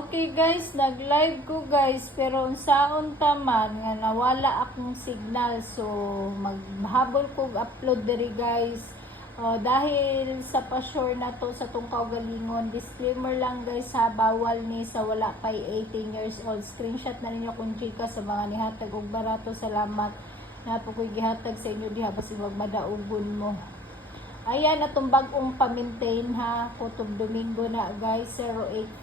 Okay guys, nag-live ko guys, pero unsaon taman nga nawala akong signal. So maghabol ko upload diri guys. Dahil sa pa-sure na to sa tong kaugalingon, disclaimer lang guys ha, bawal ni sa wala pay 18 years old. Screenshot na ninyo kung chika sa mga nihatag og barato. Salamat na po ko'y gihatag sa inyo diha basi wag madaugon mo. Ayan, atong bagong pa-maintain ha. Kutong Domingo na guys,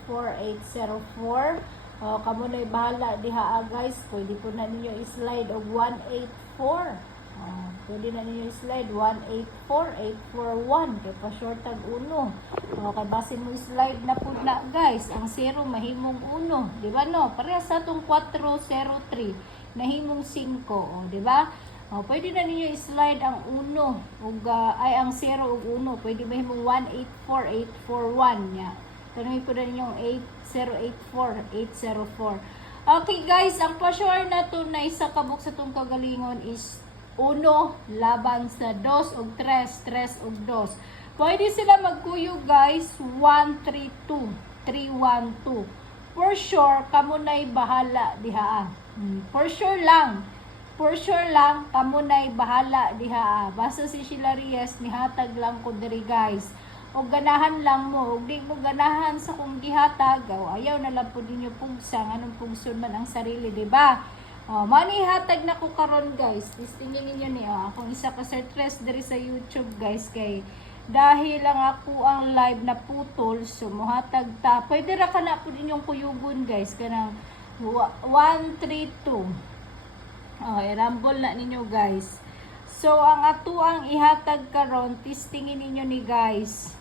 084804. Kamo na'y bahala diha guys. Pwede po na ninyo i-slide og 184. Pwede na ninyo i-slide 184841. Kaya pa short tag 1. Kaya basin mo i-slide na po na guys. Ang 0 mahimong 1. Diba no? Parehas sa itong 403. Nahimong 5. Diba? Pwede na ninyo i-slide ang 1 ang 0 ug 1. Pwede mahimong 184841 nya. Tanungin po na ninyo 8084804. Okay guys, ang pa-sure na to na isa kabuk sa tong kagalingon is 1 laban sa 2 ug 3, 3 ug 2. Pwede sila magkuyog guys, 132, 312. For sure, kamo na'y bahala diha. For sure lang, kamo na'y bahala diha. Basta si Sheila Reyes, nihatag lang ko diri guys. O ganahan lang mo, o di mo ganahan sa kung gihatag, ayaw na lang po ninyo pugsang, anong pugson man ang sarili, diba? Manihatag na ko karon guys. Tingnan niyo ni akong isa ka Sir Tres diri sa YouTube guys kay dahil lang ako ang live na putol so mohatag ta. Pwede ra ka na po ninyong kuyugon guys kanang 132. I-rumble na ninyo guys. So ang ato ang ihatag karon, tingin ninyo ni guys.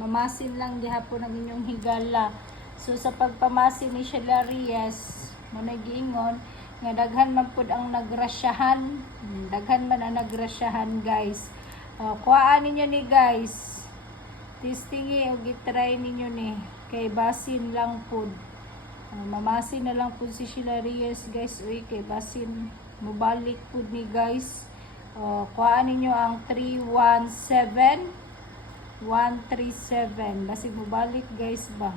Mamasin lang diha po ng inyong higala. So sa pagpamasin ni Sheila Reyes, mo nagiingon nga daghan man pud ang nagrasyahan. Daghan man ang nagrasyahan guys. Kuhaan ninyo ni guys. Tistingi o gitry ninyo ni kay basin lang pud. Mamasin na lang pud si Sheila Reyes guys. Uy kay basin mubalik pud ni guys. Kuhaan ninyo ang 317 137. Basi mubalik guys ba.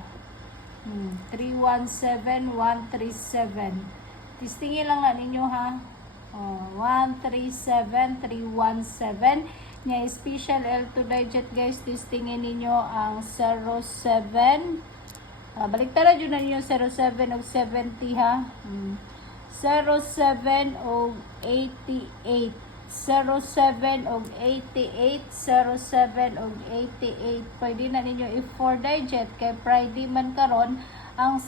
317 137. Tistingin lang na ninyo ha. 137 317. Nya special L2 digit guys. Tistingin ninyo ang 07. Baliktara dyan na ninyo 07 o 70 ha. 07 o 88. 07 o 88. 07 o 88. Pwede na ninyo i-4 digit. Kay Friday man karon ang